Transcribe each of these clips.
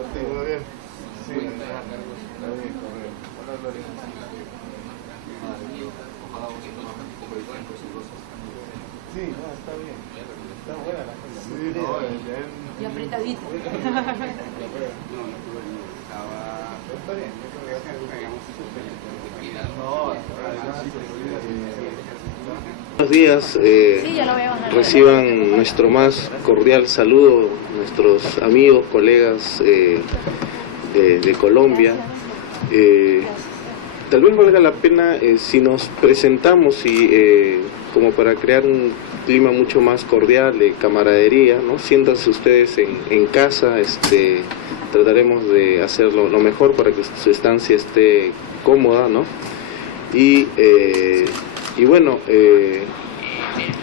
¿Todo bien? Sí, está bien, correcto. Hola, Gloria. Sí, no, está bien. Está buena la cosa. Sí, no, y apretadito. Está bien, yo creo que hagamos Buenos días, reciban nuestro más cordial saludo, nuestros amigos, colegas de Colombia. Tal vez valga la pena si nos presentamos y como para crear un clima mucho más cordial de camaradería, ¿no? Siéntanse ustedes en casa, trataremos de hacerlo lo mejor para que su estancia esté cómoda, ¿no? Y bueno,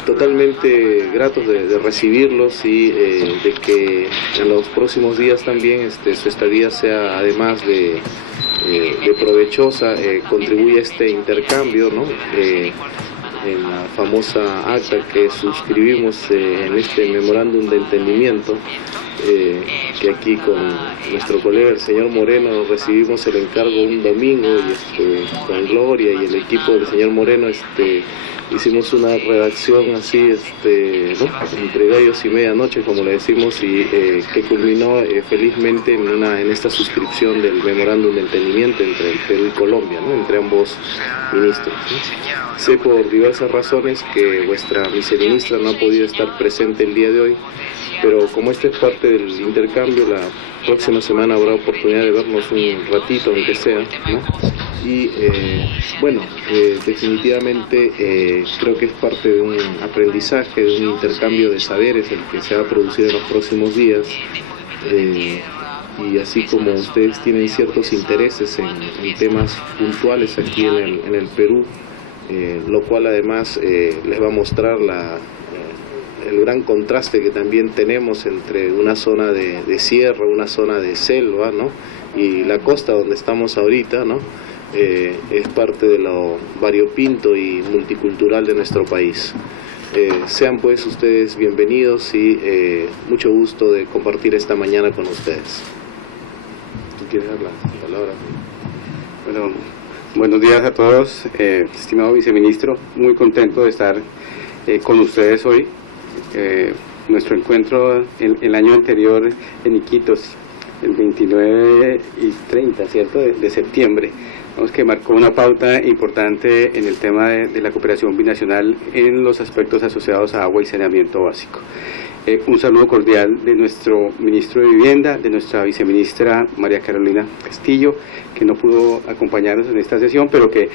totalmente gratos de recibirlos y de que en los próximos días también su estadía sea, además de provechosa, contribuye a este intercambio, ¿no? En la famosa acta que suscribimos en este memorándum de entendimiento, que aquí con nuestro colega el señor Moreno recibimos el encargo un domingo y con Gloria y el equipo del señor Moreno hicimos una redacción así, ¿no? Entre gallos y medianoche, como le decimos, y que culminó felizmente en esta suscripción del memorándum de entendimiento entre el Perú y Colombia, ¿no? Entre ambos ministros, ¿no? Sé por diversas razones que vuestra viceministra no ha podido estar presente el día de hoy, pero como esta es parte del intercambio, la próxima semana habrá oportunidad de vernos un ratito, aunque sea, ¿no? Y bueno, definitivamente creo que es parte de un aprendizaje, de un intercambio de saberes el que se va a producir en los próximos días, y así como ustedes tienen ciertos intereses en temas puntuales aquí en el Perú, lo cual además les va a mostrar el gran contraste que también tenemos entre una zona de sierra, una zona de selva, ¿no? Y la costa donde estamos ahorita, ¿no? Es parte de lo variopinto y multicultural de nuestro país. Sean pues ustedes bienvenidos y mucho gusto de compartir esta mañana con ustedes. ¿Tú quieres dar la palabra? Bueno, buenos días a todos, estimado viceministro, muy contento de estar con ustedes hoy. Nuestro encuentro el año anterior en Iquitos, el 29 y 30, ¿cierto?, de septiembre, que marcó una pauta importante en el tema de la cooperación binacional en los aspectos asociados a agua y saneamiento básico. Un saludo cordial de nuestro ministro de Vivienda, de nuestra viceministra María Carolina Castillo, que no pudo acompañarnos en esta sesión, pero que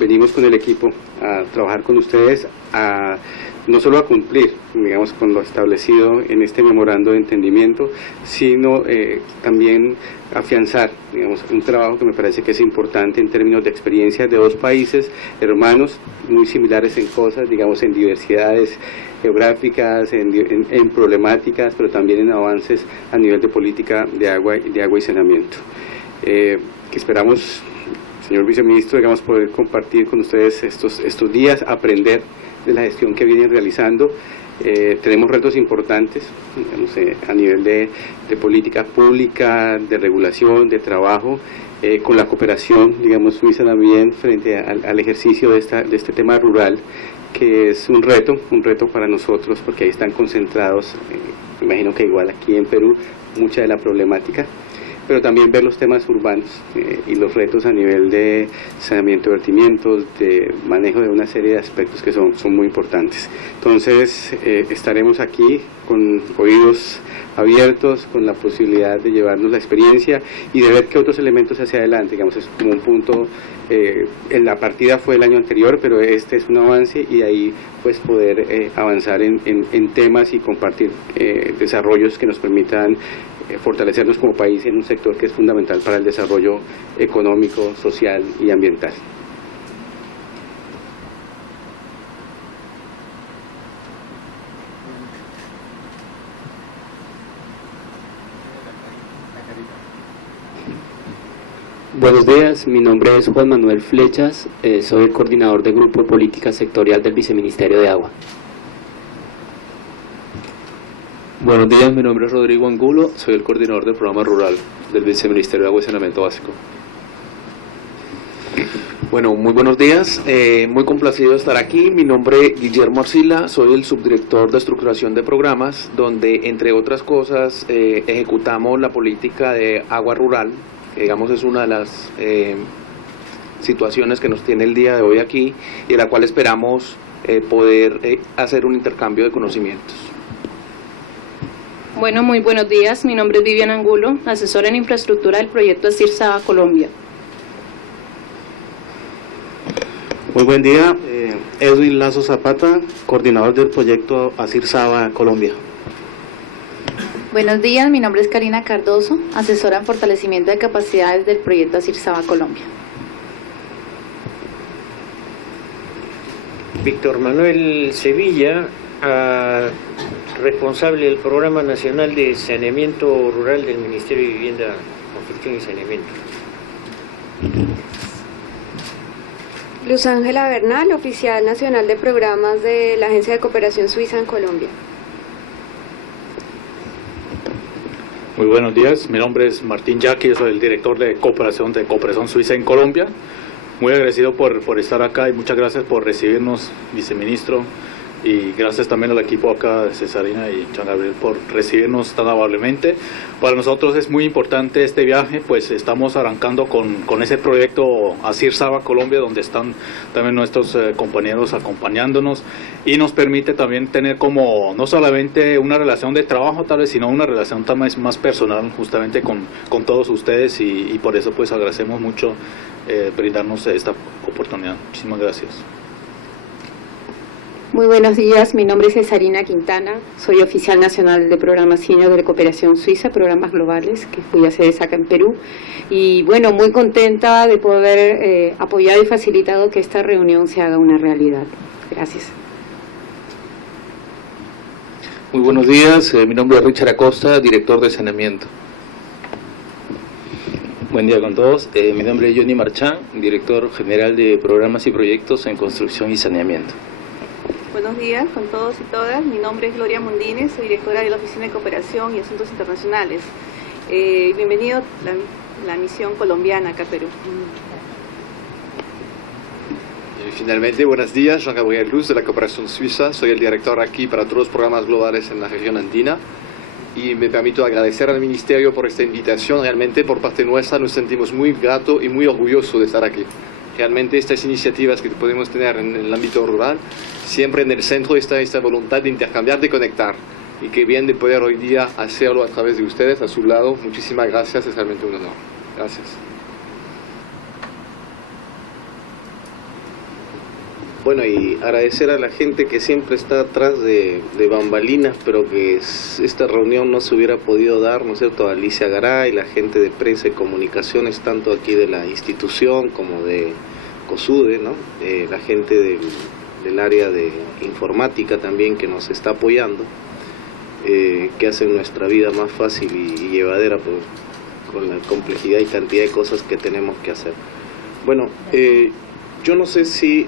venimos con el equipo a trabajar con ustedes, no solo a cumplir, digamos, con lo establecido en este memorando de entendimiento, sino también afianzar, digamos, un trabajo que me parece que es importante en términos de experiencias de dos países hermanos, muy similares en cosas, digamos, en diversidades geográficas, en problemáticas, pero también en avances a nivel de política de agua y saneamiento. Que esperamos, señor viceministro, digamos, poder compartir con ustedes estos días, aprender de la gestión que vienen realizando. Tenemos retos importantes, digamos, a nivel de política pública, de regulación, de trabajo, con la cooperación, digamos, suiza también frente al ejercicio de este tema rural, que es un reto para nosotros, porque ahí están concentrados, me imagino que igual aquí en Perú, mucha de la problemática, pero también ver los temas urbanos y los retos a nivel de saneamiento de vertimientos, de manejo de una serie de aspectos que son muy importantes. Entonces estaremos aquí con oídos abiertos, con la posibilidad de llevarnos la experiencia y de ver qué otros elementos hacia adelante. Digamos, es como un punto, en la partida fue el año anterior, pero este es un avance y ahí pues poder avanzar en temas y compartir desarrollos que nos permitan fortalecernos como país en un sector que es fundamental para el desarrollo económico, social y ambiental. Buenos días, mi nombre es Juan Manuel Flechas, soy el coordinador del Grupo de Política Sectorial del Viceministerio de Agua. Buenos días, mi nombre es Rodrigo Angulo, soy el coordinador del programa rural del Viceministerio de Agua y Saneamiento Básico. Bueno, muy buenos días, muy complacido de estar aquí. Mi nombre es Guillermo Arcila, soy el subdirector de estructuración de programas, donde entre otras cosas ejecutamos la política de agua rural, que digamos es una de las situaciones que nos tiene el día de hoy aquí y de la cual esperamos poder hacer un intercambio de conocimientos. Bueno, muy buenos días. Mi nombre es Viviana Angulo, asesora en infraestructura del proyecto ASIR-SABA Colombia. Muy buen día, Edwin Lazo Zapata, coordinador del proyecto ASIR-SABA Colombia. Buenos días, mi nombre es Karina Cardoso, asesora en fortalecimiento de capacidades del proyecto ASIR-SABA Colombia. Víctor Manuel Sevilla, responsable del Programa Nacional de Saneamiento Rural del Ministerio de Vivienda, Construcción y Saneamiento. Luz Ángela Bernal, oficial nacional de programas de la Agencia de Cooperación Suiza en Colombia. Muy buenos días, mi nombre es Martín Yaqui, soy el director de Cooperación Suiza en Colombia. Muy agradecido por estar acá y muchas gracias por recibirnos, viceministro, y gracias también al equipo acá de Cesarina y Jean Gabriel por recibirnos tan amablemente. Para nosotros es muy importante este viaje, pues estamos arrancando con ese proyecto ASIR-SABA Colombia, donde están también nuestros compañeros acompañándonos, y nos permite también tener como no solamente una relación de trabajo tal vez, sino una relación también más personal justamente con todos ustedes, y por eso pues agradecemos mucho brindarnos esta oportunidad. Muchísimas gracias. Muy buenos días, mi nombre es Cesarina Quintana, soy oficial nacional de programas senior de Cooperación Suiza, programas globales, que cuya sede es acá en Perú. Y bueno, muy contenta de poder apoyar y facilitado que esta reunión se haga una realidad. Gracias. Muy buenos días, mi nombre es Richard Acosta, director de saneamiento. Buen día con todos, mi nombre es Johnny Marchán, director general de programas y proyectos en construcción y saneamiento. Buenos días con todos y todas, mi nombre es Gloria Mundines, soy directora de la Oficina de Cooperación y Asuntos Internacionales. Bienvenido a la misión colombiana acá a Perú. Y finalmente, buenos días, Jean Gabriel Luz de la Cooperación Suiza, soy el director aquí para todos los programas globales en la región andina. Y me permito agradecer al Ministerio por esta invitación. Realmente por parte nuestra nos sentimos muy gratos y muy orgullosos de estar aquí. Realmente estas iniciativas que podemos tener en el ámbito rural, siempre en el centro está esta voluntad de intercambiar, de conectar. Y que bien de poder hoy día hacerlo a través de ustedes, a su lado. Muchísimas gracias, es realmente un honor. Gracias. Bueno, y agradecer a la gente que siempre está atrás de bambalinas, pero que esta reunión no se hubiera podido dar, ¿no es cierto? Alicia Garay, la gente de prensa y comunicaciones, tanto aquí de la institución como de COSUDE, ¿no? La gente del área de informática también que nos está apoyando, que hacen nuestra vida más fácil y llevadera con la complejidad y cantidad de cosas que tenemos que hacer. Bueno, yo no sé si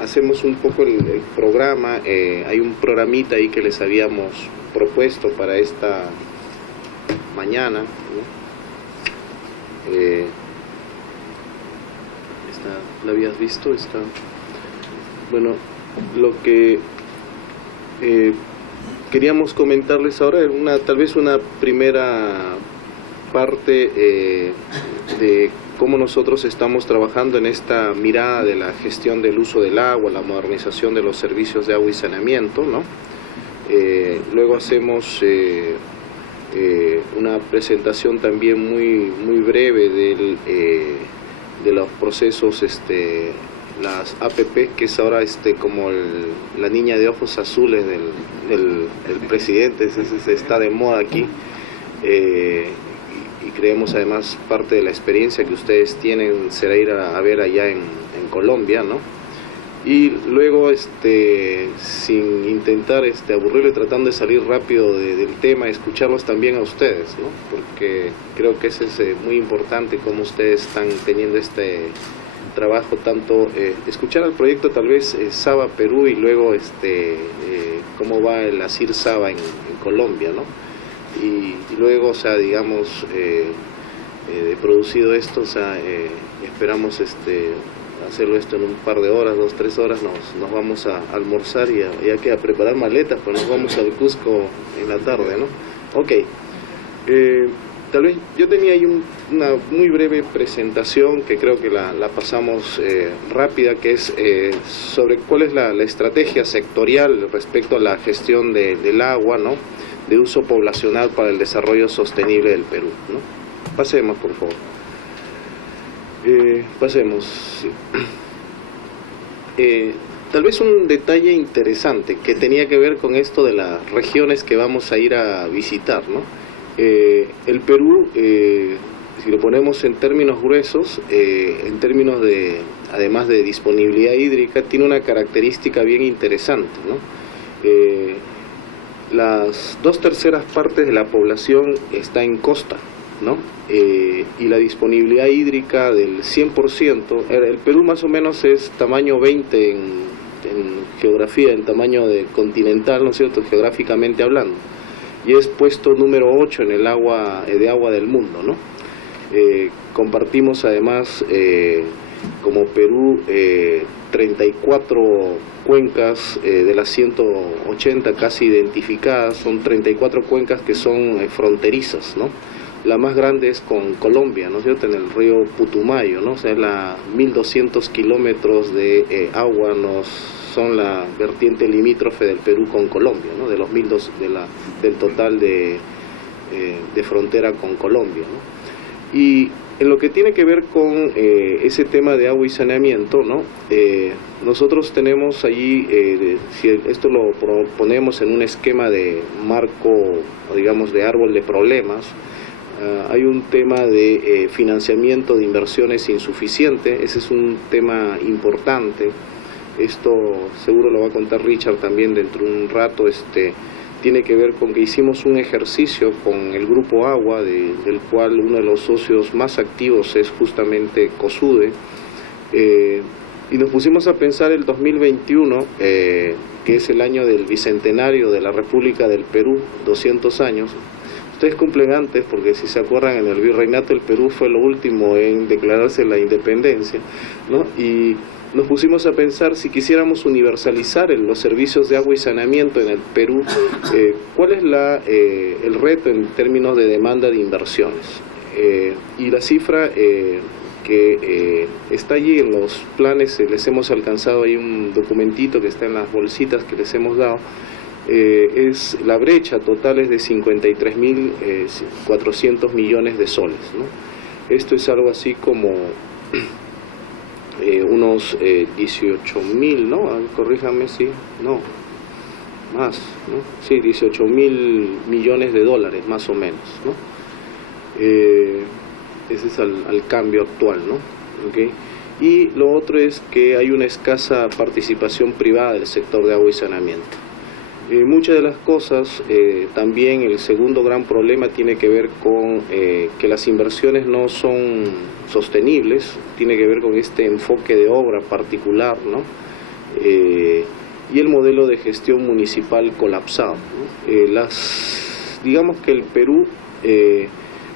hacemos un poco el programa. Hay un programita ahí que les habíamos propuesto para esta mañana, ¿no? ¿La habías visto? Bueno, lo que queríamos comentarles ahora era tal vez una primera parte de cómo nosotros estamos trabajando en esta mirada de la gestión del uso del agua, la modernización de los servicios de agua y saneamiento, ¿no? Luego hacemos una presentación también muy breve de los procesos, las APP, que es ahora como la niña de ojos azules del presidente, está de moda aquí. Y creemos además parte de la experiencia que ustedes tienen será ir a ver allá en Colombia, ¿no? Y luego, sin intentar aburrirle, tratando de salir rápido del tema, escucharlos también a ustedes, ¿no? Porque creo que eso es muy importante, cómo ustedes están teniendo este trabajo, tanto escuchar al proyecto tal vez SABA Perú y luego cómo va el Asir Saba en Colombia, ¿no? Y luego, o sea, digamos, de producido esto, o sea, esperamos hacerlo esto en un par de horas, 2, 3 horas, nos vamos a almorzar y ya queda preparar maletas, pues nos vamos al Cusco en la tarde, ¿no? Ok, tal vez yo tenía ahí una muy breve presentación que creo que la pasamos rápida, que es sobre cuál es la estrategia sectorial respecto a la gestión del agua, ¿no? De uso poblacional para el desarrollo sostenible del Perú, ¿no? Pasemos, por favor. Pasemos. Sí. Tal vez un detalle interesante que tenía que ver con esto de las regiones que vamos a ir a visitar, ¿no? El Perú, si lo ponemos en términos gruesos, en términos de, además de disponibilidad hídrica, tiene una característica bien interesante, ¿no? Las 2/3 partes de la población está en costa, ¿no? Y la disponibilidad hídrica del 100%, el Perú más o menos es tamaño 20 en geografía, en tamaño de continental, ¿no es cierto?, geográficamente hablando, y es puesto número 8 en el agua del mundo, ¿no? Compartimos además como Perú 34 cuencas de las 180 casi identificadas, son 34 cuencas que son fronterizas, ¿no? La más grande es con Colombia, ¿no es cierto?, en el río Putumayo, ¿no? O sea, 1.200 kilómetros de agua son la vertiente limítrofe del Perú con Colombia, ¿no? De los del total de frontera con Colombia, ¿no? Y en lo que tiene que ver con ese tema de agua y saneamiento, ¿no? Nosotros tenemos allí, si esto lo ponemos en un esquema de marco, o digamos de árbol de problemas, hay un tema de financiamiento de inversiones insuficiente. Ese es un tema importante. Esto seguro lo va a contar Richard también dentro de un rato. Tiene que ver con que hicimos un ejercicio con el Grupo Agua, del cual uno de los socios más activos es justamente COSUDE, y nos pusimos a pensar el 2021, que es el año del bicentenario de la República del Perú, 200 años. Ustedes cumplen antes, porque si se acuerdan, en el virreinato el Perú fue lo último en declararse la independencia, ¿no? Y nos pusimos a pensar, si quisiéramos universalizar los servicios de agua y saneamiento en el Perú, ¿cuál es el reto en términos de demanda de inversiones? Y la cifra que está allí en los planes, les hemos alcanzado ahí un documentito que está en las bolsitas que les hemos dado, es la brecha total es de 53.400 millones de soles, ¿no? Esto es algo así como unos 18.000, ¿no? Corríjame si, no, más, ¿no? Sí, 18.000 millones de dólares más o menos, ¿no? Ese es al cambio actual, ¿no? ¿Okay? Y lo otro es que hay una escasa participación privada del sector de agua y saneamiento. Muchas de las cosas, también el segundo gran problema tiene que ver con que las inversiones no son sostenibles, tiene que ver con este enfoque de obra particular, ¿no? Y el modelo de gestión municipal colapsado, ¿no? Digamos que el Perú,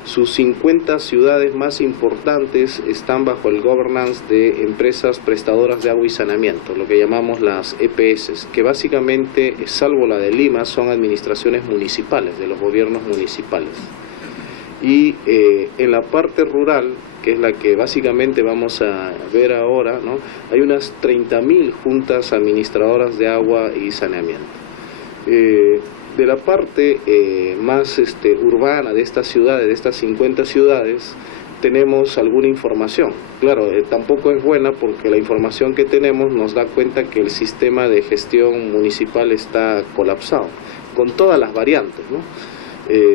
sus 50 ciudades más importantes están bajo el governance de empresas prestadoras de agua y saneamiento, lo que llamamos las EPS, que básicamente, salvo la de Lima, son administraciones municipales, de los gobiernos municipales. Y en la parte rural, que es la que básicamente vamos a ver ahora, ¿no? Hay unas 30.000 juntas administradoras de agua y saneamiento. De la parte más urbana de estas ciudades, de estas 50 ciudades, tenemos alguna información. Claro, tampoco es buena, porque la información que tenemos nos da cuenta que el sistema de gestión municipal está colapsado, con todas las variantes, ¿no?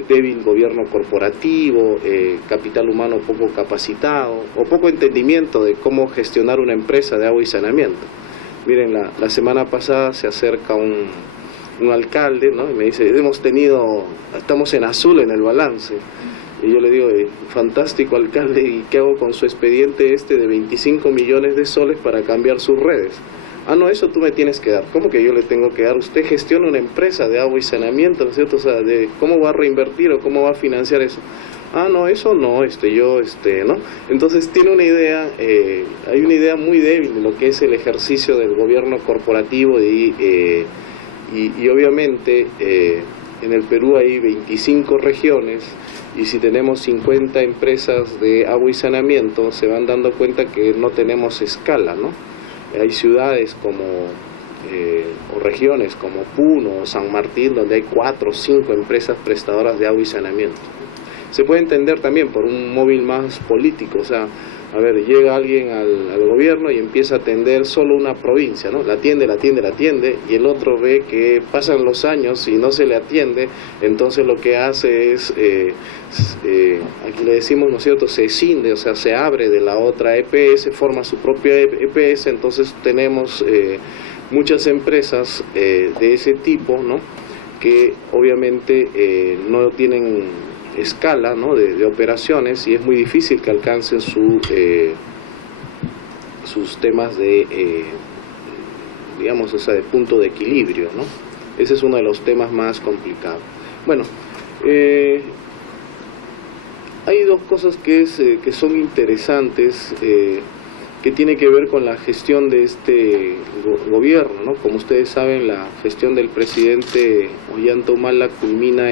Débil gobierno corporativo, capital humano poco capacitado, o poco entendimiento de cómo gestionar una empresa de agua y saneamiento. Miren, la semana pasada se acerca un alcalde, ¿no? Y me dice, estamos en azul en el balance. Y yo le digo, fantástico alcalde, ¿y qué hago con su expediente de 25 millones de soles para cambiar sus redes? Ah, no, eso tú me tienes que dar. ¿Cómo que yo le tengo que dar? Usted gestiona una empresa de agua y saneamiento, ¿no es cierto? O sea, de cómo va a reinvertir o cómo va a financiar eso. Ah, no, eso no, ¿no? Entonces tiene una idea, hay una idea muy débil de lo que es el ejercicio del gobierno corporativo y obviamente en el Perú hay 25 regiones y si tenemos 50 empresas de agua y saneamiento se van dando cuenta que no tenemos escala, ¿no? Hay ciudades como o regiones como Puno o San Martín donde hay 4 o 5 empresas prestadoras de agua y saneamiento. Se puede entender también por un móvil más político, o sea, a ver, llega alguien al gobierno y empieza a atender solo una provincia, ¿no? La atiende, y el otro ve que pasan los años y no se le atiende, entonces lo que hace es, aquí le decimos, ¿no es cierto?, se escinde, o sea, se abre de la otra EPS, forma su propia EPS, entonces tenemos muchas empresas de ese tipo, ¿no?, que obviamente no tienen escala, ¿no?, de operaciones y es muy difícil que alcancen sus temas de, digamos, o sea, de punto de equilibrio, ¿no? Ese es uno de los temas más complicados. Bueno, hay dos cosas que son interesantes, que tiene que ver con la gestión de este gobierno, ¿no? Como ustedes saben, la gestión del presidente Ollanta Humala culmina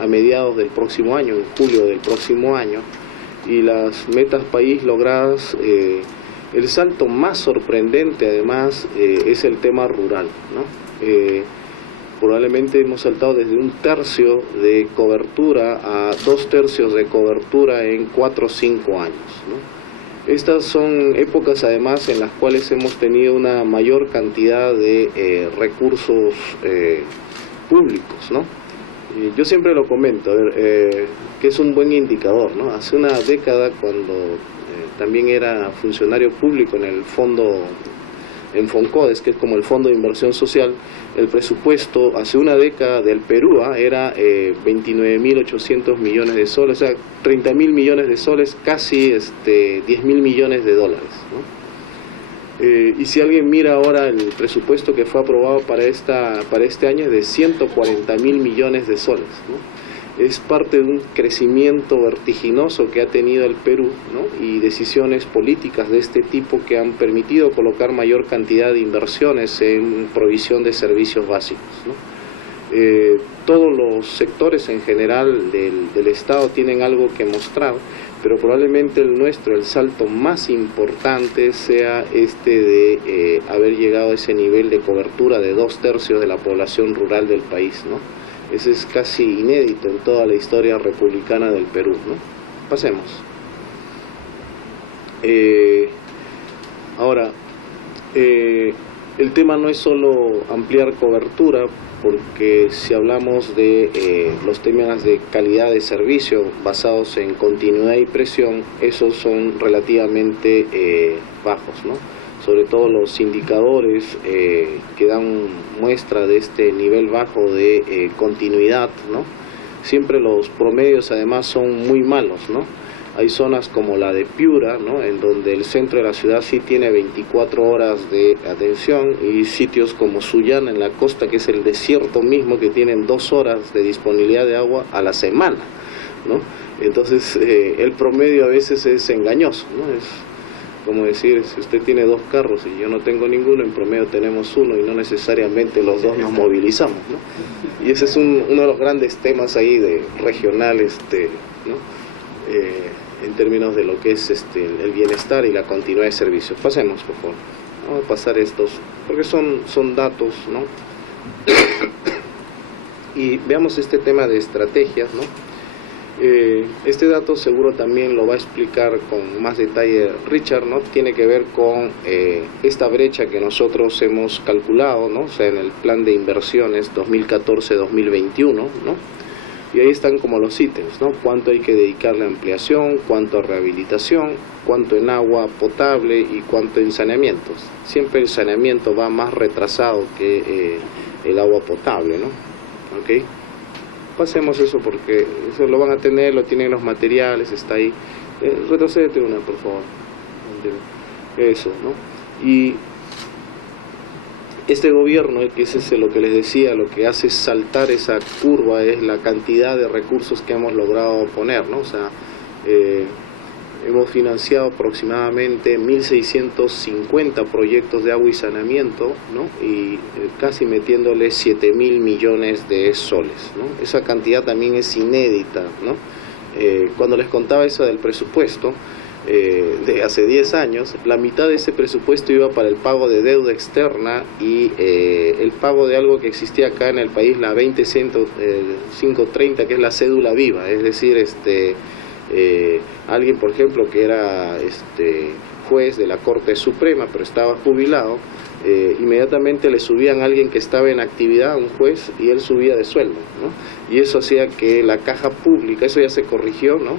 a mediados del próximo año, en julio del próximo año, y las metas país logradas, el salto más sorprendente además es el tema rural, ¿no? Probablemente hemos saltado desde 1/3 de cobertura a 2/3 de cobertura en 4 o 5 años, ¿no? Estas son épocas además en las cuales hemos tenido una mayor cantidad de recursos públicos, ¿no? Yo siempre lo comento, que es un buen indicador, ¿no? Hace una década, cuando también era funcionario público en el fondo, en FONCODES, que es como el Fondo de Inversión Social, el presupuesto hace una década del Perú era 29.800 millones de soles, o sea, 30.000 millones de soles, casi 10.000 millones de dólares, ¿no? Y si alguien mira ahora el presupuesto que fue aprobado para este año es de 140.000 millones de soles, ¿no? Es parte de un crecimiento vertiginoso que ha tenido el Perú, ¿no? Y decisiones políticas de este tipo que han permitido colocar mayor cantidad de inversiones en provisión de servicios básicos, ¿no? Todos los sectores en general del Estado tienen algo que mostrar, pero probablemente el nuestro, el salto más importante sea de haber llegado a ese nivel de cobertura de 2/3 de la población rural del país, ¿no? Ese es casi inédito en toda la historia republicana del Perú, ¿no? Pasemos. Ahora, el tema no es solo ampliar cobertura, porque si hablamos de los temas de calidad de servicio basados en continuidad y presión, esos son relativamente bajos, ¿no? Sobre todo los indicadores que dan muestra de este nivel bajo de continuidad, ¿no? Siempre los promedios además son muy malos, ¿no? Hay zonas como la de Piura, ¿no?, en donde el centro de la ciudad sí tiene 24 horas de atención, y sitios como Sullana en la costa, que es el desierto mismo, que tienen 2 horas de disponibilidad de agua a la semana, ¿no? Entonces el promedio a veces es engañoso, ¿no? Es como decir, si usted tiene 2 carros y yo no tengo ninguno, en promedio tenemos uno y no necesariamente los dos nos movilizamos, ¿no? Y ese es uno de los grandes temas ahí de regional, ¿no? En términos de lo que es el bienestar y la continuidad de servicios. Pasemos, por favor. Vamos a pasar estos, porque son datos, ¿no? Y veamos este tema de estrategias, ¿no? Este dato seguro también lo va a explicar con más detalle Richard, ¿no? Tiene que ver con esta brecha que nosotros hemos calculado, ¿no? O sea, en el plan de inversiones 2014-2021, ¿no? Y ahí están como los ítems, ¿no? Cuánto hay que dedicarle a ampliación, cuánto a rehabilitación, cuánto en agua potable y cuánto en saneamientos. Siempre el saneamiento va más retrasado que el agua potable, ¿no? ¿Ok? Pasemos eso porque eso lo van a tener, lo tienen los materiales, está ahí. Retrocédete una, por favor. Eso, ¿no? Y Este gobierno, que es lo que les decía, lo que hace saltar esa curva es la cantidad de recursos que hemos logrado poner, ¿no? O sea, hemos financiado aproximadamente 1.650 proyectos de agua y saneamiento, ¿no? Y casi metiéndole 7.000 millones de soles, ¿no? Esa cantidad también es inédita, ¿no? Cuando les contaba eso del presupuesto, de hace 10 años, la mitad de ese presupuesto iba para el pago de deuda externa y el pago de algo que existía acá en el país, la 20530, que es la cédula viva, es decir, alguien, por ejemplo, que era juez de la Corte Suprema, pero estaba jubilado, inmediatamente le subían a alguien que estaba en actividad, un juez, y él subía de sueldo, ¿no? Y eso hacía que la caja pública, eso ya se corrigió, ¿no?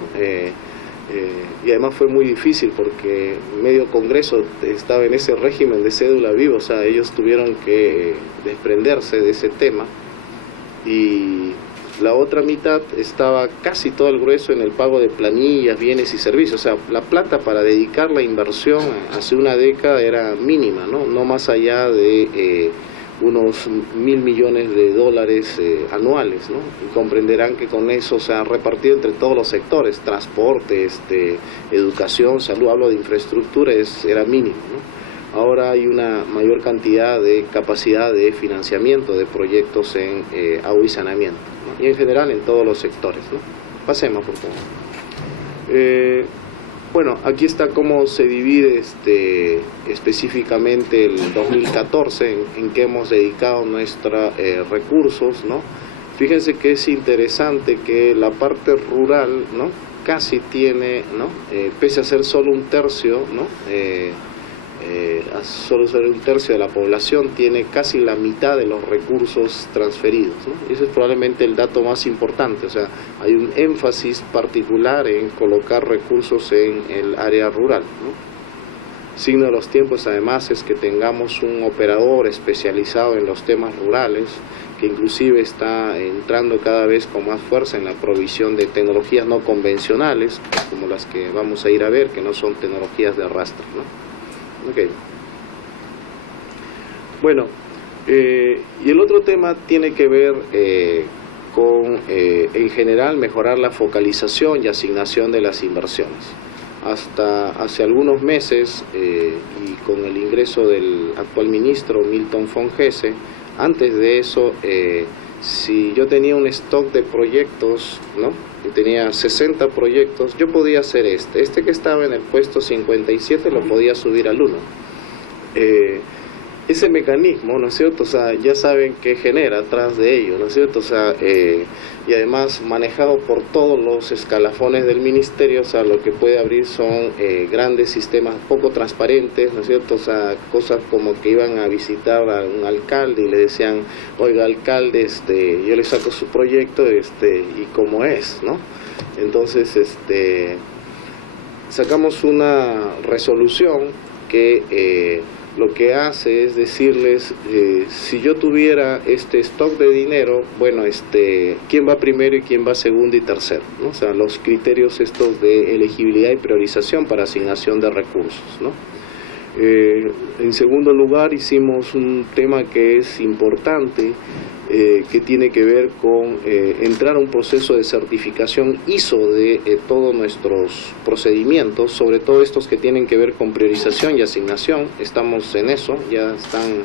Y además fue muy difícil porque medio Congreso estaba en ese régimen de cédula viva, o sea, ellos tuvieron que desprenderse de ese tema, y la otra mitad estaba casi todo el grueso en el pago de planillas, bienes y servicios. O sea, la plata para dedicar la inversión hace una década era mínima, no más allá de unos 1.000 millones de dólares anuales, ¿no? Y comprenderán que con eso se ha repartido entre todos los sectores, transporte, educación, salud, hablo de infraestructura, era mínimo, ¿no? Ahora hay una mayor cantidad de capacidad de financiamiento de proyectos en agua y saneamiento, ¿no? Y en general en todos los sectores, ¿no? Pasemos, por favor. Bueno, aquí está cómo se divide específicamente el 2014, en que hemos dedicado nuestros recursos, ¿no? Fíjense que es interesante que la parte rural, ¿no? Casi tiene, ¿no? Pese a ser solo un tercio, ¿no? Solo ser un tercio de la población, tiene casi la mitad de los recursos transferidos, ¿no? Ese es probablemente el dato más importante. O sea, hay un énfasis particular en colocar recursos en el área rural, ¿no? Signo de los tiempos además es que tengamos un operador especializado en los temas rurales, que inclusive está entrando cada vez con más fuerza en la provisión de tecnologías no convencionales, como las que vamos a ir a ver, que no son tecnologías de arrastre, ¿no? Okay. Bueno, y el otro tema tiene que ver con, en general, mejorar la focalización y asignación de las inversiones. Hasta hace algunos meses, y con el ingreso del actual ministro Milton Fongese, antes de eso, si yo tenía un stock de proyectos, ¿no? Y tenía 60 proyectos, yo podía hacer este que estaba en el puesto 57 lo podía subir al 1. Ese mecanismo, ¿no es cierto? O sea, ya saben qué genera atrás de ello, ¿no es cierto? O sea, y además manejado por todos los escalafones del ministerio, o sea, lo que puede abrir son grandes sistemas poco transparentes, ¿no es cierto? O sea, cosas como que iban a visitar a un alcalde y le decían, oiga, alcalde, yo le saco su proyecto, y cómo es, ¿no? Entonces, sacamos una resolución que lo que hace es decirles, si yo tuviera este stock de dinero, bueno, quién va primero y quién va segundo y tercero, ¿no? O sea, los criterios estos de elegibilidad y priorización para asignación de recursos, ¿no? En segundo lugar, hicimos un tema que es importante, que tiene que ver con entrar a un proceso de certificación ISO de todos nuestros procedimientos, sobre todo estos que tienen que ver con priorización y asignación. Estamos en eso, ya están,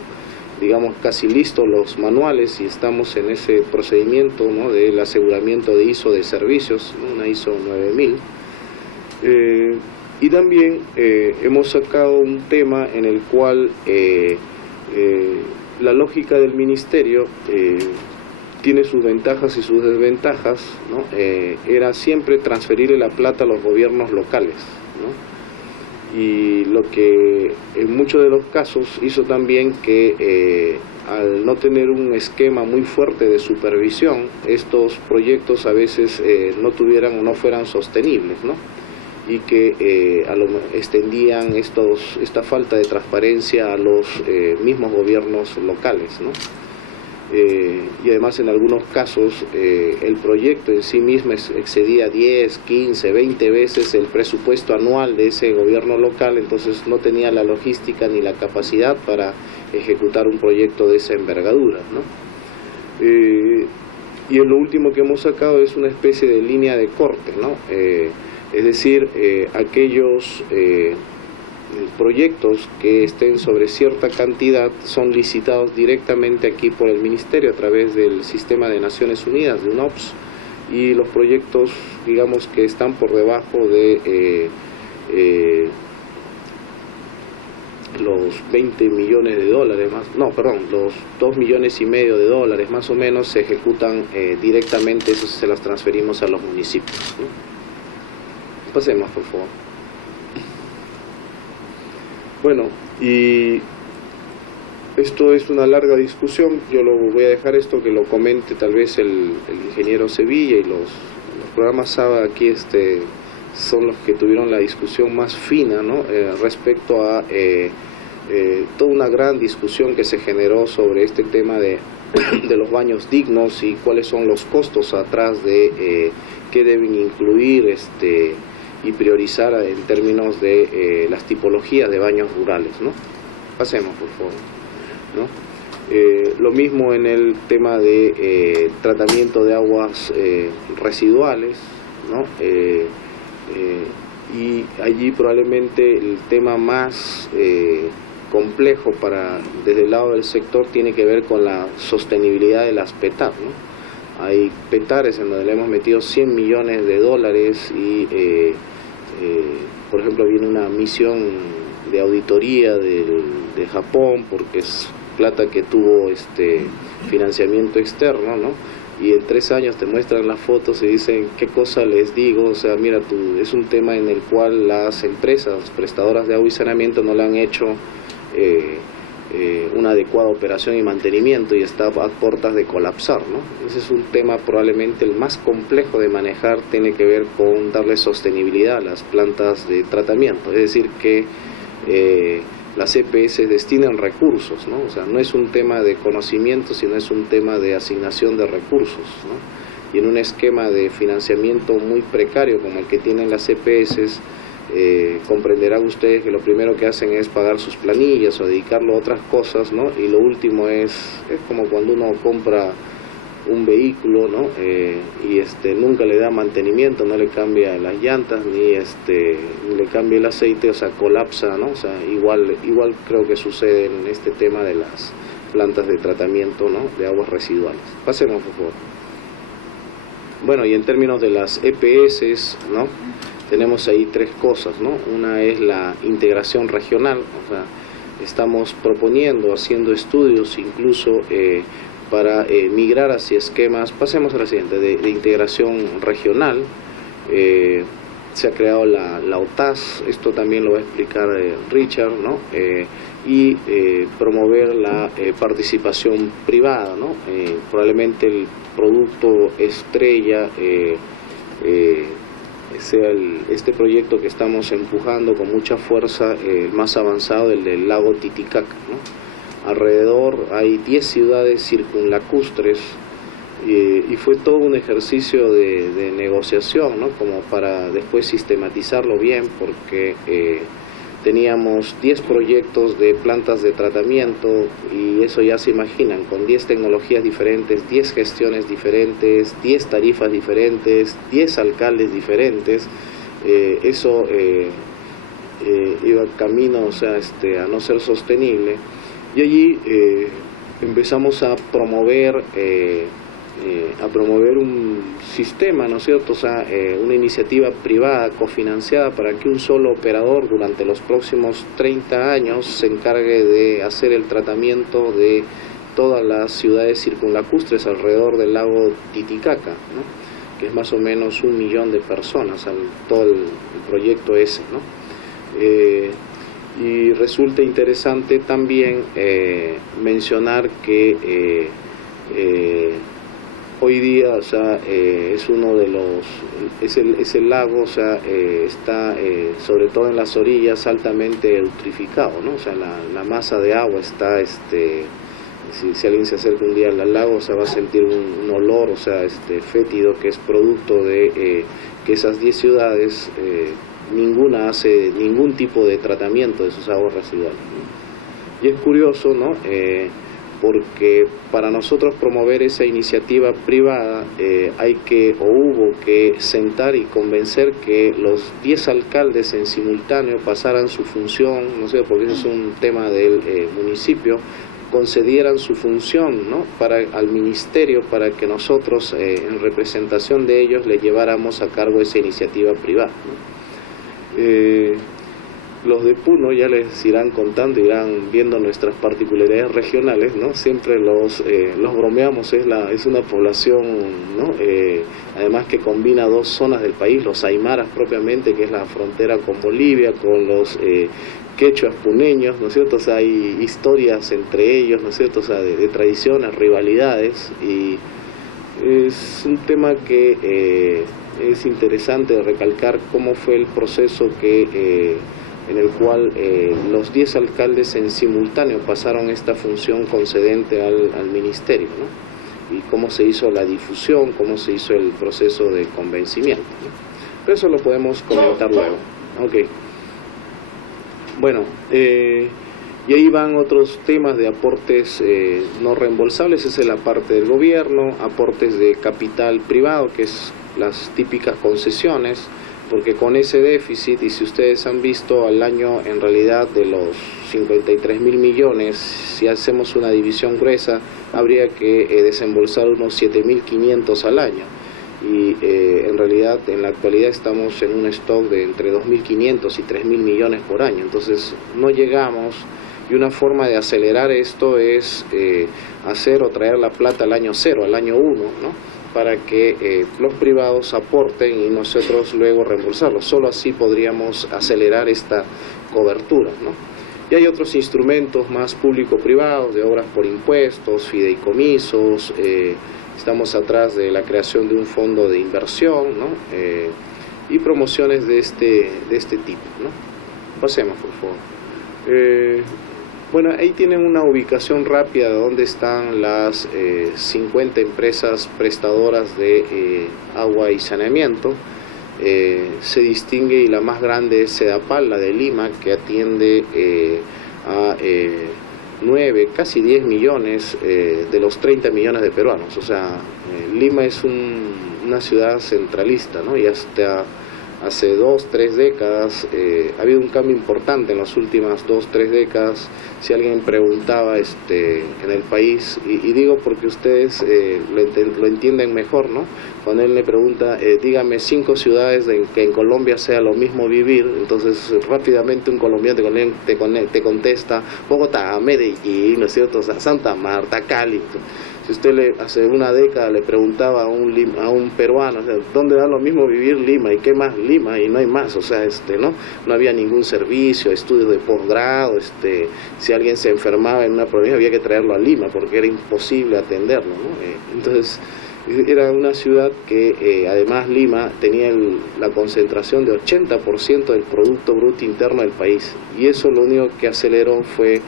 digamos, casi listos los manuales y estamos en ese procedimiento, ¿no? Del aseguramiento de ISO de servicios, ¿no? Una ISO 9000. Y también hemos sacado un tema en el cual la lógica del ministerio tiene sus ventajas y sus desventajas, ¿no? Era siempre transferirle la plata a los gobiernos locales, ¿no? Y lo que en muchos de los casos hizo también que al no tener un esquema muy fuerte de supervisión, estos proyectos a veces no tuvieran o no fueran sostenibles, ¿no? Y que extendían esta falta de transparencia a los mismos gobiernos locales, ¿no? Y además en algunos casos el proyecto en sí mismo excedía 10, 15, 20 veces el presupuesto anual de ese gobierno local, entonces no tenía la logística ni la capacidad para ejecutar un proyecto de esa envergadura, ¿no? Y lo último que hemos sacado es una especie de línea de corte, ¿no? Es decir, aquellos proyectos que estén sobre cierta cantidad son licitados directamente aquí por el Ministerio a través del sistema de Naciones Unidas, de UNOPS, y los proyectos, digamos, que están por debajo de los 20 millones de dólares, los 2,5 millones de dólares más o menos, se ejecutan directamente, eso se las transferimos a los municipios, ¿no? Pasemos, por favor. Bueno, y esto es una larga discusión, yo lo voy a dejar esto que lo comente tal vez el ingeniero Sevilla, y los programas SABA aquí son los que tuvieron la discusión más fina, ¿no? Respecto a toda una gran discusión que se generó sobre este tema de los baños dignos y cuáles son los costos atrás de qué deben incluir y priorizar en términos de las tipologías de baños rurales, ¿no? Pasemos, por favor, ¿no? Lo mismo en el tema de tratamiento de aguas residuales, ¿no? Y allí probablemente el tema más complejo desde el lado del sector tiene que ver con la sostenibilidad de las PETAR, ¿no? Hay PETARes en donde le hemos metido 100 millones de dólares y por ejemplo viene una misión de auditoría de Japón porque es plata que tuvo financiamiento externo, ¿no? Y en 3 años te muestran las fotos y dicen, ¿qué cosa les digo? O sea, mira, es un tema en el cual las empresas prestadoras de agua y saneamiento no le han hecho una adecuada operación y mantenimiento y está a puertas de colapsar, ¿no? Ese es un tema probablemente el más complejo de manejar, tiene que ver con darle sostenibilidad a las plantas de tratamiento, es decir, que las EPS destinan recursos, ¿no? O sea, no es un tema de conocimiento, sino es un tema de asignación de recursos, ¿no? Y en un esquema de financiamiento muy precario como el que tienen las EPS, comprenderán ustedes que lo primero que hacen es pagar sus planillas o dedicarlo a otras cosas, ¿no? Y lo último es como cuando uno compra un vehículo, ¿no? Y nunca le da mantenimiento, no le cambia las llantas ni le cambia el aceite, o sea, colapsa, ¿no? O sea, igual creo que sucede en este tema de las plantas de tratamiento, ¿no? De aguas residuales. Pasemos, por favor. Bueno, y en términos de las EPS, ¿no? Tenemos ahí 3 cosas, ¿no? Una es la integración regional, o sea, estamos proponiendo, haciendo estudios incluso para migrar hacia esquemas, pasemos a la siguiente, de integración regional. Se ha creado la OTAS, esto también lo va a explicar Richard, ¿no? Y promover la participación privada, ¿no? Probablemente el producto estrella sea este proyecto que estamos empujando con mucha fuerza, el más avanzado, el del lago Titicaca, ¿no? Alrededor hay 10 ciudades circunlacustres y fue todo un ejercicio de negociación, ¿no? Como para después sistematizarlo bien, porque teníamos 10 proyectos de plantas de tratamiento y eso ya se imaginan, con 10 tecnologías diferentes, 10 gestiones diferentes, 10 tarifas diferentes, 10 alcaldes diferentes, eso iba camino, o sea, a no ser sostenible. Y allí empezamos a promover un sistema, ¿no es cierto? O sea, una iniciativa privada cofinanciada para que un solo operador durante los próximos 30 años se encargue de hacer el tratamiento de todas las ciudades circunlacustres alrededor del lago Titicaca, ¿no? Que es más o menos 1 millón de personas, todo el proyecto ese, ¿no? Y resulta interesante también mencionar que hoy día, o sea, es uno de es el lago, o sea, está sobre todo en las orillas altamente eutrificado, ¿no? O sea, la masa de agua está, si alguien se acerca un día al lago, o sea, va a sentir un olor, o sea, fétido, que es producto de que esas 10 ciudades ninguna hace ningún tipo de tratamiento de sus aguas residuales, ¿no? Y es curioso, ¿no? Porque para nosotros promover esa iniciativa privada hubo que sentar y convencer que los 10 alcaldes en simultáneo pasaran su función, no sé, porque ese es un tema del municipio, concedieran su función, ¿no? Al ministerio para que nosotros en representación de ellos le lleváramos a cargo esa iniciativa privada, ¿no? Los de Puno ya les irán contando, irán viendo nuestras particularidades regionales, ¿no? Siempre los bromeamos, es una población, ¿no? Además que combina dos zonas del país, los aymaras propiamente, que es la frontera con Bolivia, con los quechuas puneños, ¿no es cierto? O sea, hay historias entre ellos, ¿no es cierto? O sea, de tradiciones, rivalidades, y es un tema que es interesante recalcar cómo fue el proceso en el cual los 10 alcaldes en simultáneo pasaron esta función concedente al ministerio, ¿no? Y cómo se hizo la difusión, cómo se hizo el proceso de convencimiento, ¿no? Pero eso lo podemos comentar luego. Okay. Bueno, y ahí van otros temas de aportes no reembolsables, esa es la parte del gobierno, aportes de capital privado, que es las típicas concesiones, porque con ese déficit, y si ustedes han visto al año, en realidad de los 53.000 millones, si hacemos una división gruesa, habría que desembolsar unos 7.500 al año, y en realidad en la actualidad estamos en un stock de entre 2.500 y 3.000 millones por año, entonces no llegamos, y una forma de acelerar esto es hacer o traer la plata al año 0, al año 1, ¿no? Para que los privados aporten y nosotros luego reembolsarlos. Solo así podríamos acelerar esta cobertura, ¿no? Y hay otros instrumentos más público-privados, de obras por impuestos, fideicomisos, estamos atrás de la creación de un fondo de inversión, ¿no? Y promociones de este tipo, ¿no? Pasemos, por favor. Bueno, ahí tienen una ubicación rápida de dónde están las 50 empresas prestadoras de agua y saneamiento. Se distingue, y la más grande es Sedapal, la de Lima, que atiende a 9, casi 10 millones de los 30 millones de peruanos. O sea, Lima es una ciudad centralista, ¿no? Y hasta hace 2, 3 décadas ha habido un cambio importante en las últimas 2, 3 décadas. Si alguien preguntaba en el país, y digo porque ustedes lo entienden mejor, ¿no? Cuando él le pregunta, dígame 5 ciudades que en Colombia sea lo mismo vivir, entonces rápidamente un colombiano te contesta Bogotá, Medellín, ¿no es cierto? O sea, Santa Marta, Cali. Si usted hace una década le preguntaba a un peruano, o sea, ¿dónde da lo mismo vivir Lima? ¿Y qué más Lima? Y no hay más, o sea, no había ningún servicio, estudios de posgrado, si alguien se enfermaba en una provincia había que traerlo a Lima porque era imposible atenderlo, ¿no? Entonces era una ciudad que además Lima tenía la concentración de 80% del Producto Bruto Interno del país, y eso lo único que aceleró fue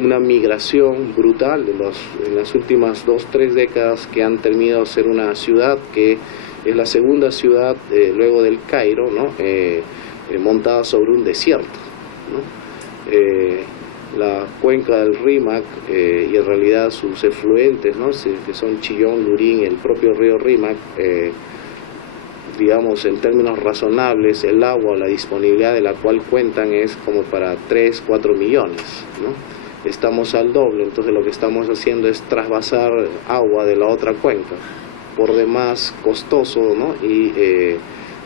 una migración brutal en las últimas 2, 3 décadas, que han terminado de ser una ciudad que es la segunda ciudad luego del Cairo, ¿no? Montada sobre un desierto, ¿no? La cuenca del Rímac y en realidad sus efluentes, ¿no? Que son Chillón, Lurín, el propio río Rímac, digamos en términos razonables, el agua, la disponibilidad de la cual cuentan es como para 3, 4 millones, ¿no? Estamos al doble, entonces lo que estamos haciendo es trasvasar agua de la otra cuenca, por demás costoso, ¿no? Y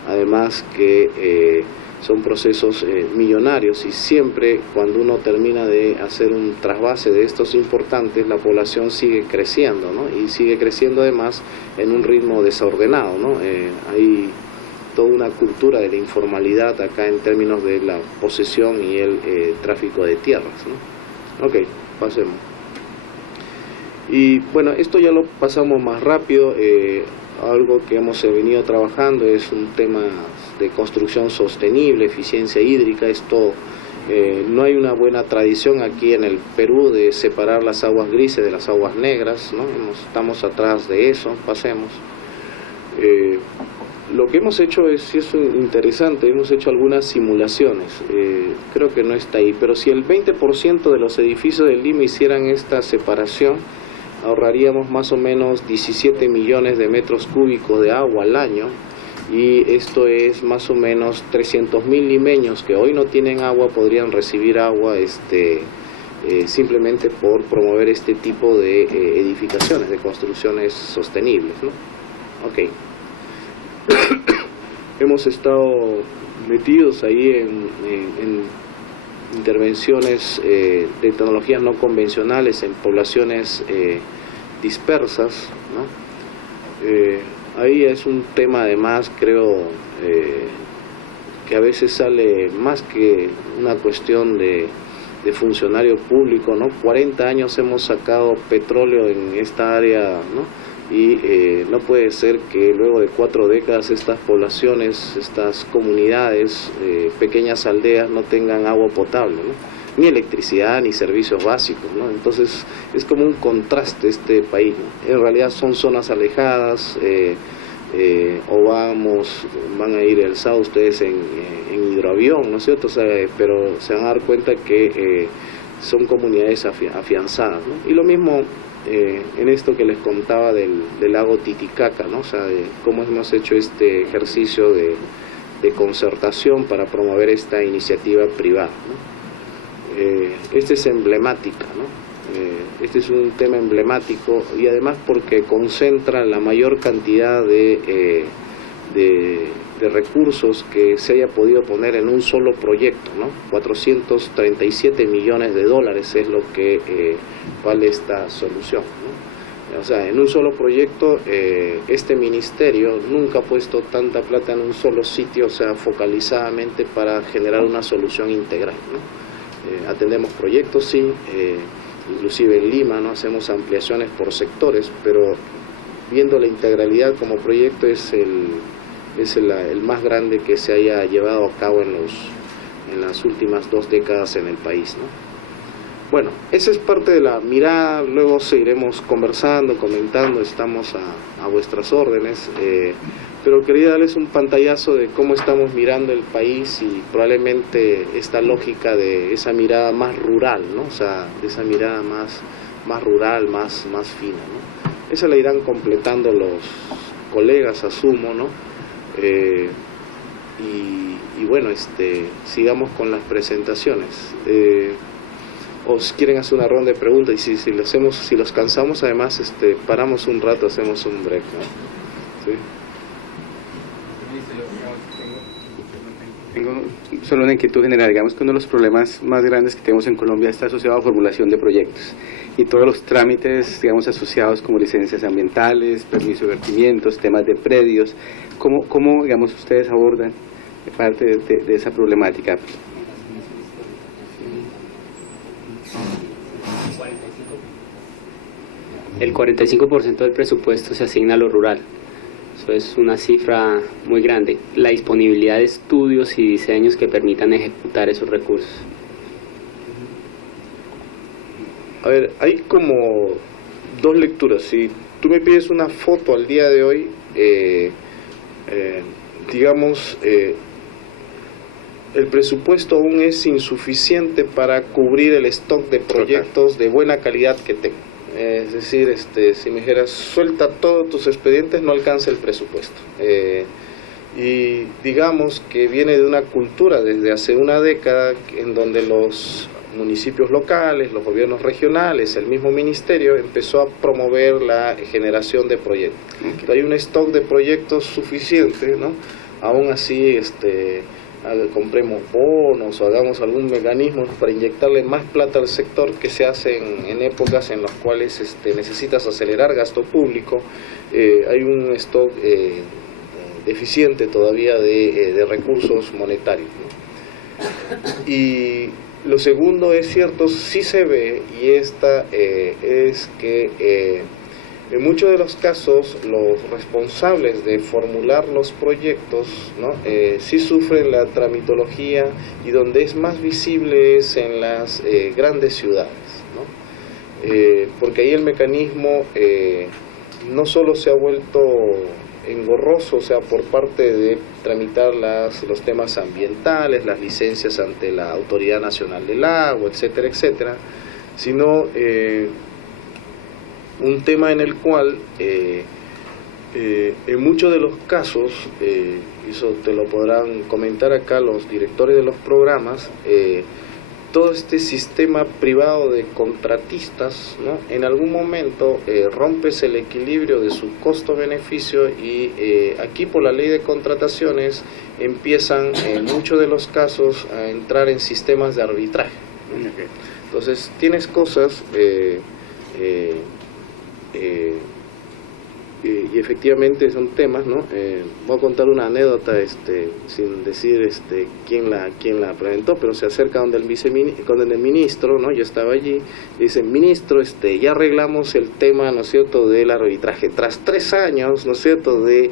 además que son procesos millonarios, y siempre cuando uno termina de hacer un trasvase de estos importantes, la población sigue creciendo, ¿no? Y sigue creciendo además en un ritmo desordenado, ¿no? Hay toda una cultura de la informalidad acá en términos de la posesión y el tráfico de tierras, ¿no? Ok, pasemos. Y bueno, esto ya lo pasamos más rápido. Algo que hemos venido trabajando es un tema de construcción sostenible, eficiencia hídrica. Esto no hay una buena tradición aquí en el Perú de separar las aguas grises de las aguas negras, ¿no? Estamos atrás de eso. Pasemos. Lo que hemos hecho es interesante, hemos hecho algunas simulaciones, creo que no está ahí, pero si el 20% de los edificios de Lima hicieran esta separación, ahorraríamos más o menos 17 millones de metros cúbicos de agua al año, y esto es más o menos 300.000 limeños que hoy no tienen agua, podrían recibir agua simplemente por promover este tipo de edificaciones, de construcciones sostenibles, ¿no? Ok. Hemos estado metidos ahí en intervenciones de tecnologías no convencionales en poblaciones dispersas, ¿no? Ahí es un tema además, creo, que a veces sale más que una cuestión de funcionario público, ¿no? 40 años hemos sacado petróleo en esta área, ¿no? Y no puede ser que luego de 4 décadas estas poblaciones, estas comunidades, pequeñas aldeas no tengan agua potable, ¿no? Ni electricidad ni servicios básicos, ¿no? Entonces es como un contraste este país, ¿no? En realidad son zonas alejadas, van a ir el sábado ustedes en hidroavión, ¿no es cierto? O sea, pero se van a dar cuenta que son comunidades afianzadas, ¿no? Y lo mismo en esto que les contaba del lago Titicaca, ¿no? O sea, de cómo hemos hecho este ejercicio de concertación para promover esta iniciativa privada, ¿no? Este es emblemática, ¿no? Este es un tema emblemático y además porque concentra la mayor cantidad de recursos que se haya podido poner en un solo proyecto, ¿no? 437 millones de dólares es lo que vale esta solución, ¿no? O sea, en un solo proyecto este ministerio nunca ha puesto tanta plata en un solo sitio, o sea, focalizadamente para generar una solución integral, ¿no? Atendemos proyectos, sí, inclusive en Lima, ¿no? Hacemos ampliaciones por sectores, pero viendo la integralidad como proyecto es el más grande que se haya llevado a cabo en las últimas 2 décadas en el país, ¿no? Bueno, esa es parte de la mirada, luego seguiremos conversando, comentando, estamos a vuestras órdenes, pero quería darles un pantallazo de cómo estamos mirando el país y probablemente esta lógica de esa mirada más rural, ¿no? O sea, de esa mirada más rural, más fina, ¿no? Esa la irán completando los colegas, asumo, ¿no? Y bueno, sigamos con las presentaciones. O si quieren hacer una ronda de preguntas, y si los cansamos, además paramos un rato, hacemos un break, ¿no? ¿Sí? Tengo solo una inquietud general. Digamos que uno de los problemas más grandes que tenemos en Colombia está asociado a formulación de proyectos y todos los trámites, digamos, asociados como licencias ambientales, permiso de vertimientos, temas de predios. ¿Cómo digamos, ustedes abordan parte de esa problemática? El 45% del presupuesto se asigna a lo rural. Eso es una cifra muy grande. La disponibilidad de estudios y diseños que permitan ejecutar esos recursos. A ver, hay como 2 lecturas. Si tú me pides una foto al día de hoy, digamos, el presupuesto aún es insuficiente para cubrir el stock de proyectos de buena calidad que tengo. Es decir, si me dijeras, suelta todos tus expedientes, no alcanza el presupuesto. Y digamos que viene de una cultura desde hace una década en donde los municipios locales, los gobiernos regionales, el mismo ministerio empezó a promover la generación de proyectos. Entonces, hay un stock de proyectos suficiente, ¿no? Aún así, compremos bonos o hagamos algún mecanismo para inyectarle más plata al sector, que se hace en épocas en las cuales necesitas acelerar gasto público. Hay un stock deficiente todavía de recursos monetarios, ¿no? Y lo segundo es cierto, sí se ve, y es que en muchos de los casos los responsables de formular los proyectos, ¿no? Sí sufren la tramitología, y donde es más visible es en las grandes ciudades, ¿no? Porque ahí el mecanismo no solo se ha vuelto engorroso, o sea, por parte de tramitar los temas ambientales, las licencias ante la Autoridad Nacional del Agua, etcétera, etcétera, sino un tema en el cual en muchos de los casos, eso te lo podrán comentar acá los directores de los programas, todo este sistema privado de contratistas, ¿no? En algún momento rompes el equilibrio de su costo-beneficio y aquí por la ley de contrataciones empiezan en muchos de los casos a entrar en sistemas de arbitraje. Entonces tienes cosas y efectivamente son temas, ¿no? Voy a contar una anécdota sin decir quién la presentó, pero se acerca donde el ministro, ¿no? Yo estaba allí, y dice: ministro, ya arreglamos el tema, ¿no es cierto?, del arbitraje, tras 3 años, ¿no es cierto?, de,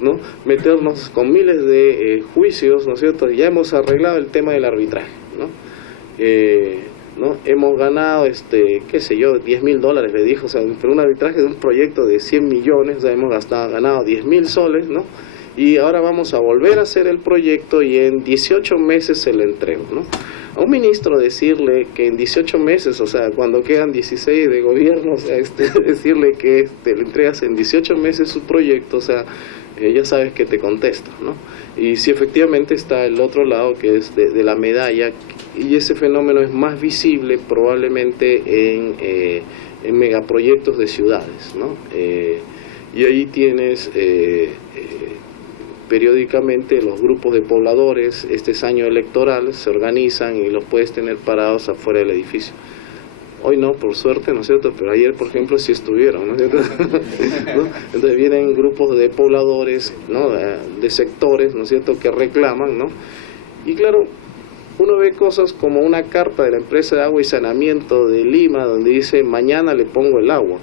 ¿no?, meternos con miles de juicios, ¿no es cierto?, ya hemos arreglado el tema del arbitraje, ¿no? ¿No? Hemos ganado, qué sé yo, $10.000, le dijo, o sea, por un arbitraje de un proyecto de 100 millones, ya hemos ganado 10.000 soles, ¿no? Y ahora vamos a volver a hacer el proyecto y en 18 meses se le entrega, ¿no? A un ministro decirle que en 18 meses, o sea, cuando quedan 16 de gobierno, o sea, decirle que le entregas en 18 meses su proyecto, o sea, ya sabes que te contesta, ¿no? Y si efectivamente está el otro lado, que es de la medalla, y ese fenómeno es más visible probablemente en megaproyectos de ciudades, ¿no? Y ahí tienes periódicamente los grupos de pobladores, este es año electoral, se organizan y los puedes tener parados afuera del edificio. Hoy no, por suerte, ¿no es cierto? Pero ayer, por ejemplo, sí estuvieron, ¿no es cierto? ¿No? Entonces vienen grupos de pobladores, ¿no?, de sectores, ¿no es cierto?, que reclaman, ¿no? Y claro, uno ve cosas como una carta de la empresa de agua y saneamiento de Lima, donde dice: mañana le pongo el agua.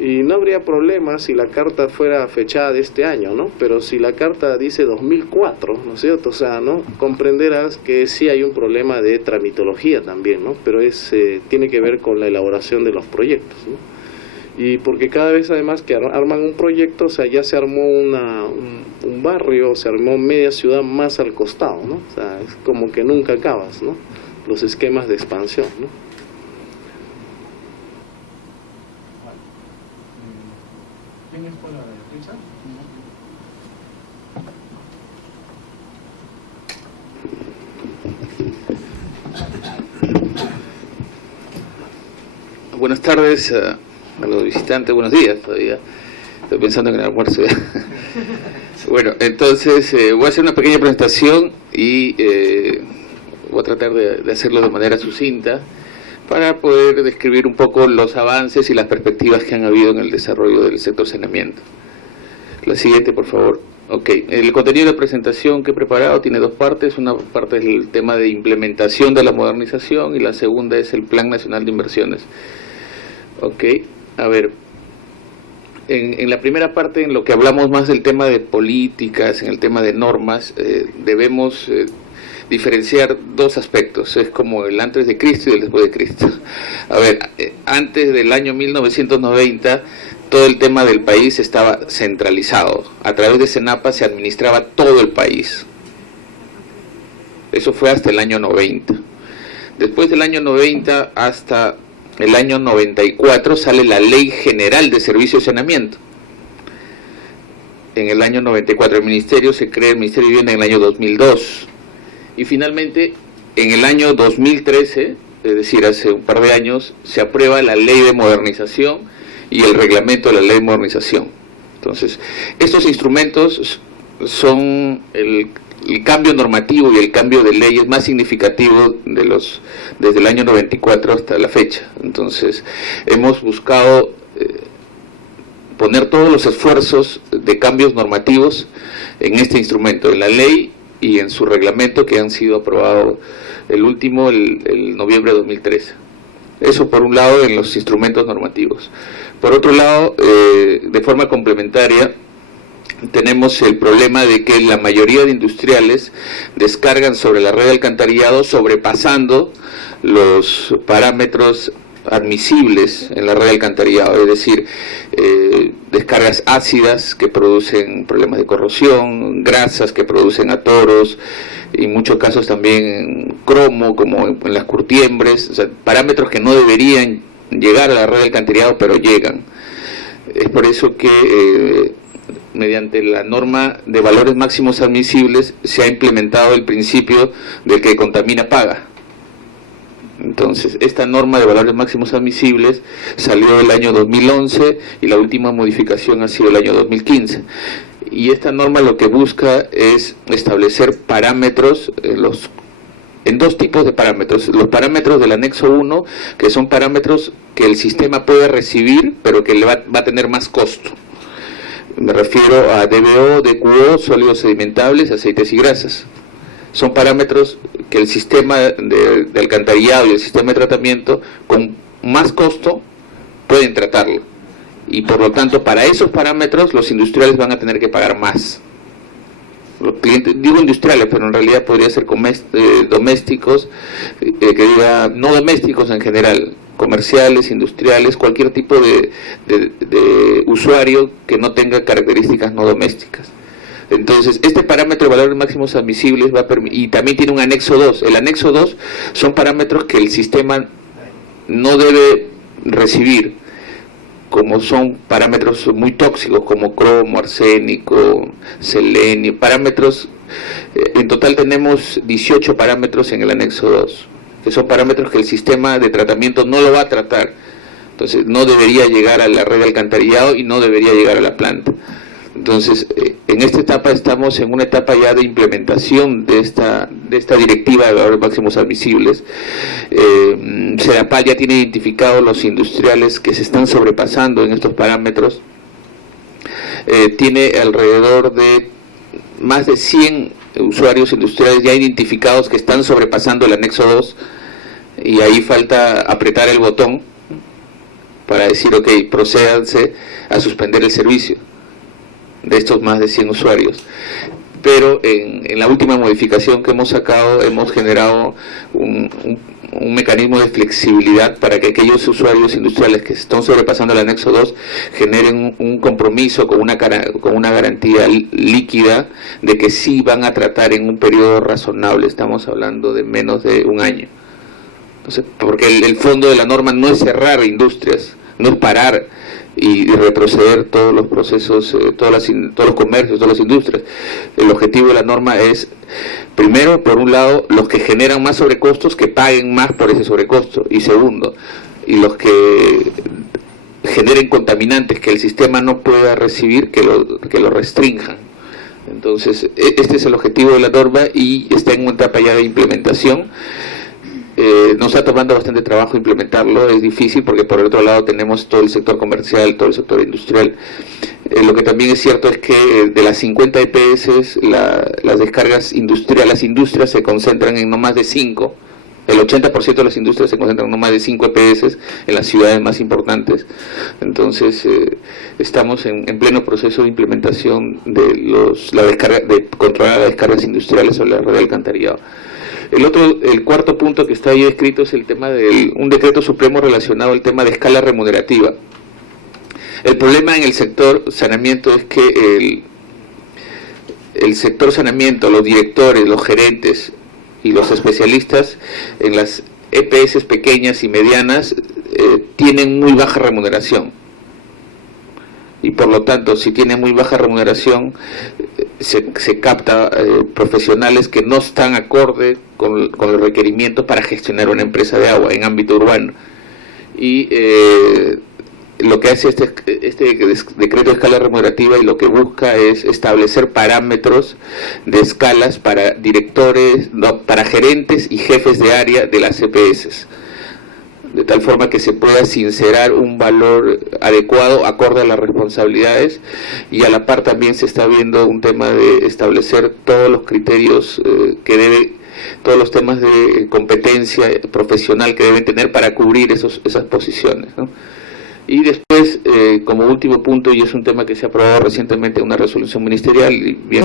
Y no habría problema si la carta fuera fechada de este año, ¿no? Pero si la carta dice 2004, ¿no es cierto? O sea, ¿no?, comprenderás que sí hay un problema de tramitología también, ¿no? Pero tiene que ver con la elaboración de los proyectos, ¿no? Y porque cada vez además que arman un proyecto, o sea, ya se armó un barrio, se armó media ciudad más al costado, ¿no? O sea, es como que nunca acabas, ¿no?, los esquemas de expansión, ¿no? ¿Quién es por la derecha? Buenas tardes a los visitantes, buenos días todavía. Estoy pensando en el almuerzo ya. Bueno, entonces voy a hacer una pequeña presentación y voy a tratar de hacerlo de manera sucinta para poder describir un poco los avances y las perspectivas que han habido en el desarrollo del sector saneamiento. La siguiente, por favor. Ok, el contenido de la presentación que he preparado tiene 2 partes. Una parte es el tema de implementación de la modernización y la segunda es el Plan Nacional de Inversiones. Ok, a ver, en la primera parte, en lo que hablamos más del tema de políticas, en el tema de normas, debemos diferenciar 2 aspectos. Es como el antes de Cristo y el después de Cristo. A ver, antes del año 1990, todo el tema del país estaba centralizado. A través de Senapa se administraba todo el país. Eso fue hasta el año 90. Después del año 90 hasta el año 94 sale la Ley General de Servicios de Saneamiento. En el año 94 se crea el Ministerio de Vivienda en el año 2002. Y finalmente, en el año 2013, es decir, hace un par de años, se aprueba la Ley de Modernización y el reglamento de la Ley de Modernización. Entonces, estos instrumentos son el cambio normativo y el cambio de leyes más significativo desde el año 94 hasta la fecha. Entonces, hemos buscado poner todos los esfuerzos de cambios normativos en este instrumento, en la ley y en su reglamento, que han sido aprobados el último, el noviembre de 2013. Eso por un lado en los instrumentos normativos. Por otro lado, de forma complementaria, tenemos el problema de que la mayoría de industriales descargan sobre la red de alcantarillado sobrepasando los parámetros admisibles en la red de alcantarillado, es decir, descargas ácidas que producen problemas de corrosión, grasas que producen atoros, y en muchos casos también cromo, como en las curtiembres, o sea, parámetros que no deberían llegar a la red de alcantarillado, pero llegan. Es por eso que mediante la norma de valores máximos admisibles se ha implementado el principio de que contamina paga. Entonces, esta norma de valores máximos admisibles salió el año 2011 y la última modificación ha sido el año 2015. Y esta norma lo que busca es establecer parámetros en dos tipos de parámetros. Los parámetros del anexo 1, que son parámetros que el sistema puede recibir, pero que le va a tener más costo. Me refiero a DBO, DQO, sólidos sedimentables, aceites y grasas. Son parámetros que el sistema de alcantarillado y el sistema de tratamiento con más costo pueden tratarlo. Y por lo tanto, para esos parámetros los industriales van a tener que pagar más. Los clientes, digo industriales, pero en realidad podría ser domésticos, no domésticos en general, comerciales, industriales, cualquier tipo de usuario que no tenga características no domésticas. Entonces, este parámetro de valores máximos admisibles va a permitir, y también tiene un anexo 2. El anexo 2 son parámetros que el sistema no debe recibir, como son parámetros muy tóxicos como cromo, arsénico, selenio, parámetros, en total tenemos 18 parámetros en el anexo 2, que son parámetros que el sistema de tratamiento no lo va a tratar, entonces no debería llegar a la red de alcantarillado y no debería llegar a la planta. Entonces, en esta etapa estamos en una etapa ya de implementación de esta directiva de valores máximos admisibles. SEDAPAL ya tiene identificados los industriales que se están sobrepasando en estos parámetros. Tiene alrededor de más de 100 usuarios industriales ya identificados que están sobrepasando el anexo 2, y ahí falta apretar el botón para decir, ok, procédanse a suspender el servicio de estos más de 100 usuarios. Pero en la última modificación que hemos sacado, hemos generado un mecanismo de flexibilidad para que aquellos usuarios industriales que están sobrepasando el anexo 2 generen un compromiso con una garantía líquida de que sí van a tratar en un periodo razonable. Estamos hablando de menos de un año. Entonces, porque el fondo de la norma no es cerrar industrias, no es parar y retroceder todos los procesos, todos los comercios, todas las industrias. El objetivo de la norma es, primero, por un lado, los que generan más sobrecostos que paguen más por ese sobrecosto, y segundo, y los que generen contaminantes que el sistema no pueda recibir, que lo restrinjan. Entonces, este es el objetivo de la norma y está en una etapa ya de implementación. Nos está tomando bastante trabajo implementarlo, es difícil porque por el otro lado tenemos todo el sector comercial, todo el sector industrial. Lo que también es cierto es que de las 50 EPS, las descargas industriales, las industrias se concentran en no más de 5, el 80% de las industrias se concentran en no más de 5 EPS en las ciudades más importantes. Entonces estamos en pleno proceso de implementación de controlar las descargas industriales sobre la red de alcantarillado. El cuarto punto que está ahí escrito es el tema de un decreto supremo relacionado al tema de escala remunerativa. El problema en el sector saneamiento es que el sector saneamiento, los directores, los gerentes y los especialistas en las EPS pequeñas y medianas tienen muy baja remuneración. Y por lo tanto, si tiene muy baja remuneración, se capta profesionales que no están acorde con los requerimientos para gestionar una empresa de agua en ámbito urbano. Y lo que hace este decreto de escala remunerativa y lo que busca es establecer parámetros de escalas para directores, para gerentes y jefes de área de las EPS, de tal forma que se pueda sincerar un valor adecuado acorde a las responsabilidades, y a la par también se está viendo un tema de establecer todos los criterios todos los temas de competencia profesional que deben tener para cubrir esas posiciones, ¿no? Y después, como último punto, y es un tema que se ha aprobado recientemente en una resolución ministerial, y bien